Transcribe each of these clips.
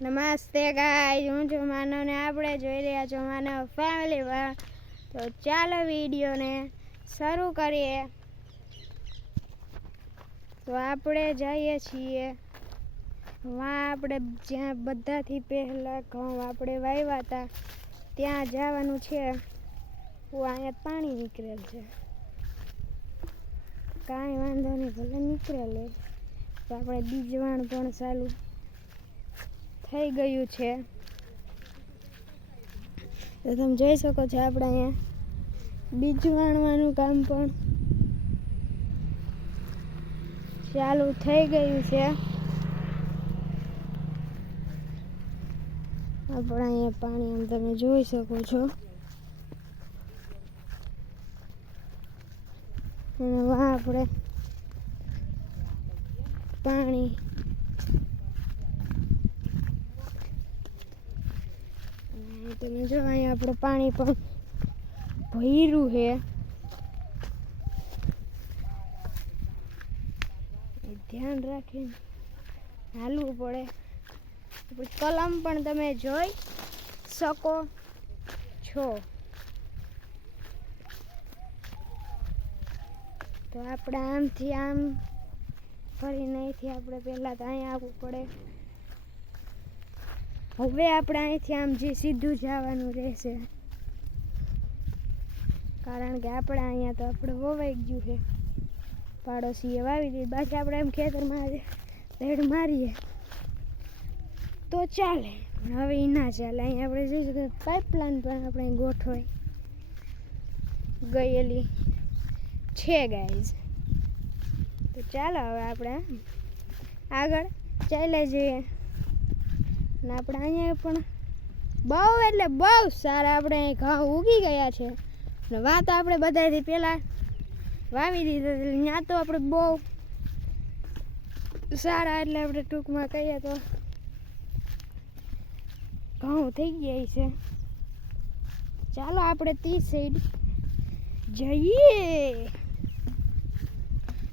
નમસ્તે ગાઈસ, હું છું માનવ ને આપણે જોઈ રહ્યા છો માનવ ફેમિલી પર. તો ચાલો વિડીયોને શરૂ કરીએ. તો આપણે જઈએ છીએ આપણે જ્યાં બધાથી પહેલાં ઘઉં આપણે વાવ્યા હતા ત્યાં જવાનું છે. અહીંયા પાણી નીકળેલ છે, કાંઈ વાંધો નહીં, ભલે નીકળેલે. તો આપણે બીજવાણ પણ ચાલુ થઈ ગયું છે. તો તમે જોઈ શકો છો આપણે અહીંયા બીજ વાણવાનું કામ પણ ચાલુ થઈ ગયું છે. આપણે અહીંયા પાણી આમ તમે જોઈ શકો છો. અને આપણે પાણી તમે જો અહીંયા આપણું પાણી પણ ભર્યું છે. ધ્યાન રાખીને હાલવું પડે. કલમ પણ તમે જોઈ શકો છો. તો આપણે આમથી આમ ફરીને અહીંથી આપણે પહેલાં તો અહીંયા આવવું પડે. હવે આપણે અહીંથી આમ જે સીધું જવાનું રહેશે, કારણ કે આપણે અહીંયા તો આપણે વવાઈ ગયું છે. પાડોશીએ વાવી દીધી, બાકી આપણે એમ ખેતરમાં રેડ મારીએ તો ચાલે, પણ હવે એ ના ચાલે. અહીંયા આપણે જોઈશું કે પાઇપલાઇન પણ આપણે ગોઠવાઈ ગયેલી છે ગાઈઝ. તો ચાલો હવે આપણે આગળ ચાલ્યા જઈએ. અને આપણે અહીંયા પણ બહુ એટલે બહુ સારા આપણે ઘઉં ઉગી ગયા છે. અને વાત આપણે બધાથી પહેલાં વાવી દીધા, ત્યાં તો આપણે બહુ સારા, એટલે આપણે ટૂંકમાં કહીએ તો ઘઉં થઈ ગયા છે. ચાલો આપણે તે સાઈડ જઈએ.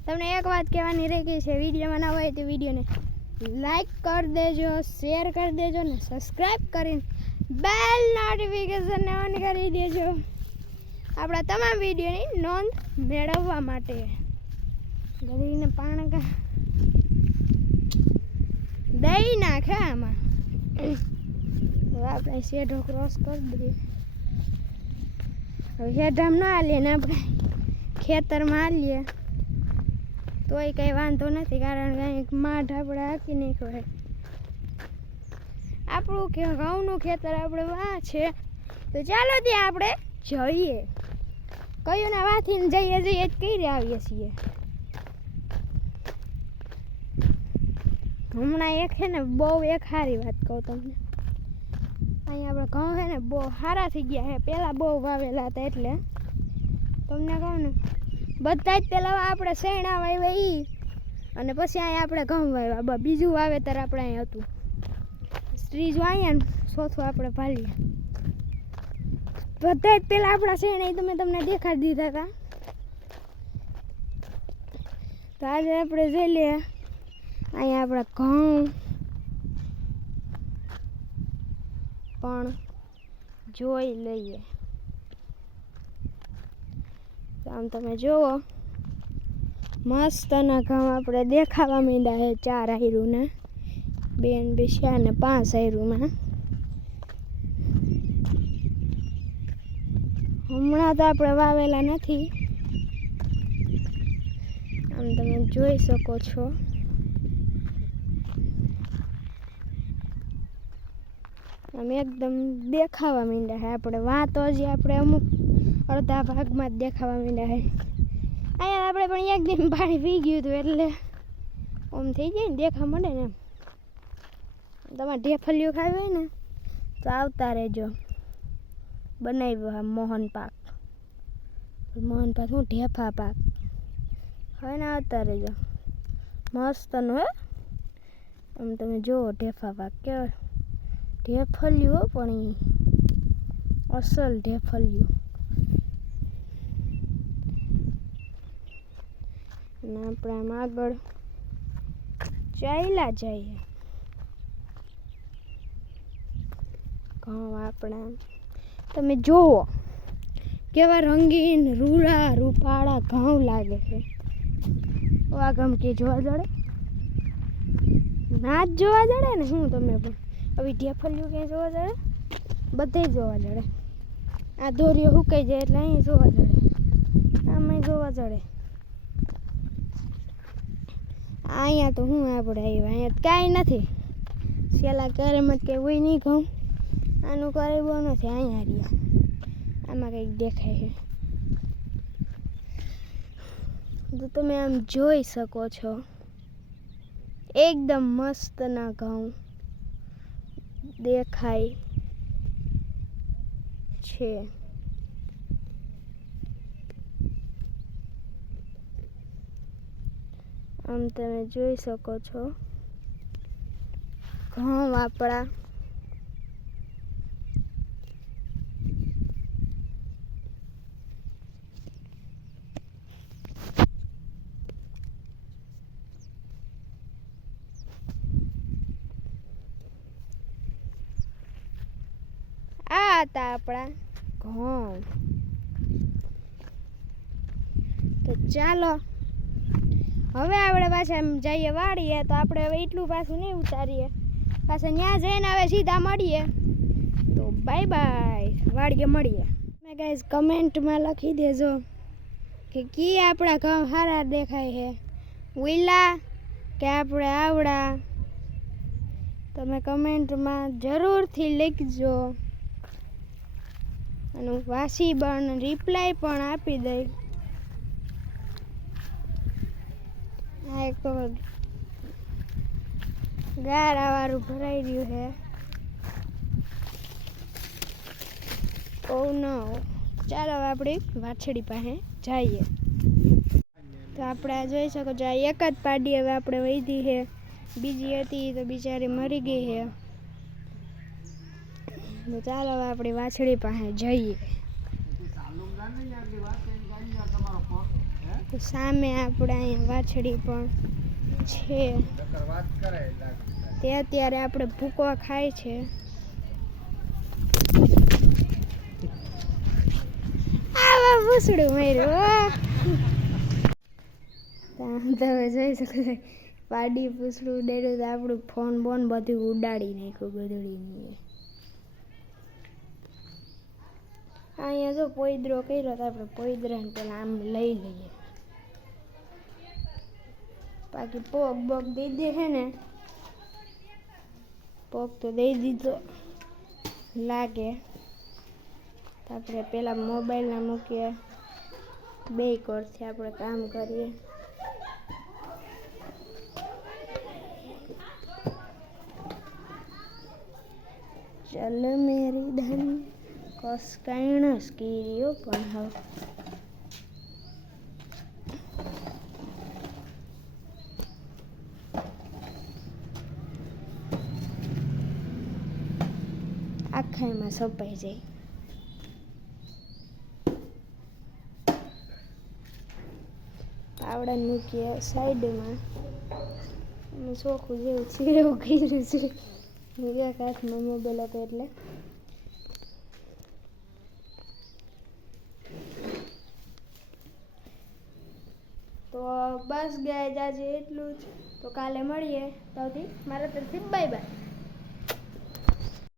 તમને એક વાત કહેવાની રહી ગઈ છે, વિડીયોમાં ના હોય તો વિડીયોને લાઈક કરી દેજો, શેર કરી દેજો ને સબસ્ક્રાઈબ કરીને બેલ નોટિફિકેશનને ઓન કરી દેજો આપણા તમામ વિડીયોની નોંધ મેળવવા માટે. ગરીને પાણી દઈ નાખે આમાં. તો આપણે શેઢો ક્રોસ કરી દઈએ. હવે શેઢામાં ના હાલીએ ને આપણે ખેતરમાં હાલીએ તોય કંઈ વાંધો નથી, કારણ કે અહીં માઠ આપણે હાકી નાખ્યો છે. આપણું ઘઉંનું ખેતર આપણે વાં છે. તો ચાલો ત્યાં આપણે જઈએ. કયું ના વાંચીને જઈએ જ કરી આવીએ છીએ. હમણાં એક છે ને બહુ એક સારી વાત કહું તમને. અહીંયા આપણે ઘઉં છે ને બહુ સારા થઈ ગયા છે. પહેલાં બહુ વાવેલા હતા, એટલે તમને કહું ને બધા જ પહેલાં આપણે શેણા વાવ્યા અને પછી અહીંયા આપણે ઘઉં વાવ્યા. બીજું વાવેતર આપણે અહીંયા હતું. ત્રીજું અહીંયા ને ચોથું આપણે ભાલીએ. બધા જ પહેલાં આપણા શેણા તમને દેખાડી દીધા હતા. તો આજે આપણે જોઈ લઈએ અહીંયા આપણા ઘઉં પણ જોઈ લઈએ. તો આમ તમે જુઓ મસ્તના ઘઉં આપણે દેખાવા માંડ્યા છે. 4 આયરુંને 2 ને 2 4 ને 5 આયરુંમાં. હમણાં તો આપણે વાવેલા નથી, આમ તમે જોઈ શકો છો. આમ એકદમ દેખાવા માંડ્યા છે. આપણે વાતો હજી આપણે અમુક અડધા ભાગમાં જ દેખાવા માંડ્યા છે. અહીંયા આપણે પણ એક દિન પાણી પી ગયું હતું, એટલે આમ થઈ જાય ને દેખા મળે ને. એમ તમારે ઢેફલિયું ખાવી હોય ને તો આવતા રહેજો. બનાવ્યો મોહન પાક શું ઢેફા પાક હવે ને આવતા રહેજો. મસ્તનું હે. આમ તમે જુઓ ઢેફા પાક કેવા ઢેફલિયું, પણ અસલ ઢેફલિયું. અને આપણે આમ આગળ ચાલ્યા જઈએ. ઘઉં આપણા તમે જુઓ કેવા રંગીન રૂડા રૂપાળા ઘઉં લાગે છે. આ ગમ કે જોવા જડે ના જ જોવા જડે ને હું તમે પણ હવે ઢેફલિયું ક્યાંય જોવા જડે બધે જોવા જડે. આ દોરીઓ સુકાઈ જાય એટલે અહીં જોવા જડે આમાં જોવા જડે. અહીંયા તો હું આપણે આવ્યા અહીંયા કાંઈ નથી. પેલા ક્યારેમાં કે હોય નહીં ઘઉં આનું કરે બહુ નથી. અહીંયા રહ્યા આમાં કંઈક દેખાય છે તો તમે આમ જોઈ શકો છો એકદમ મસ્તના ઘઉં દેખાય છે. આમ તમે જોઈ શકો છો ઘઉં આપણા આ હતા આપણા ઘઉં. તો ચાલો હવે આપણે પાછા જઈએ વાળીએ. તો આપણે હવે એટલું પાછું નહીં ઉતારીએ પાછા ત્યાં જઈને હવે સીધા મળીએ. તો બાય બાય વાળીએ મળીએ. મેં ગાઈઝ કમેન્ટમાં લખી દેજો કે કી આપણા ઘઉં સારા દેખાય છે ઉઈલા કે આપણે આવડા. તમે કમેન્ટમાં જરૂરથી લખજો અને વાસી બન રિપ્લાય પણ આપી દઈ. આ એક તો ગારાવાળું ભરાઈ રહ્યું છે. ઓ નો. ચાલો આપણી વાછડી પાસે જઈએ. તો આપણે જોઈ શકો છો આ એક જ પાડી હવે આપણે વૈધી છે. બીજી હતી તો બિચારી મરી ગઈ છે. તો ચાલો હવે આપણી વાછડી પાસે જઈએ. તો સામે આપણે અહીંયા વાછડી પણ છે તે અત્યારે આપણે ભૂકો ખાય છે. આવા ભૂસડું માર્યું તમે જોઈ શકો છો પાડી ભૂસડું ઉડાડ્યું તો આપણું ફોન બોન બધું ઉડાડી નાખ્યું ગધડીને. અહીંયા જો પોઈદરો કર્યો તો આપણે પોઈદરાને પેલા આમ લઈ લઈએ. બાકી પોક બોક દઈ દે છે ને પોક તો દઈ દીધો લાગે. તો આપણે પેલા મોબાઈલના મૂકીએ બે કોરથી આપણે કામ કરીએ. ચલ મેરી ધન કસ કાંઈ ન સ્કીર્યો પણ હવે આખાઈમાં સપાઈ જાય. પાવડાને મૂકીએ સાઈડમાં. ચોખ્ખું જેવું છે એવું કર્યું છે. એક હાથમાં મોબાઈલ હતો એટલે તો બસ ગાય આજે એટલું જ. તો કાલે મળીએ. તો મારા તરફથી બાય બાય.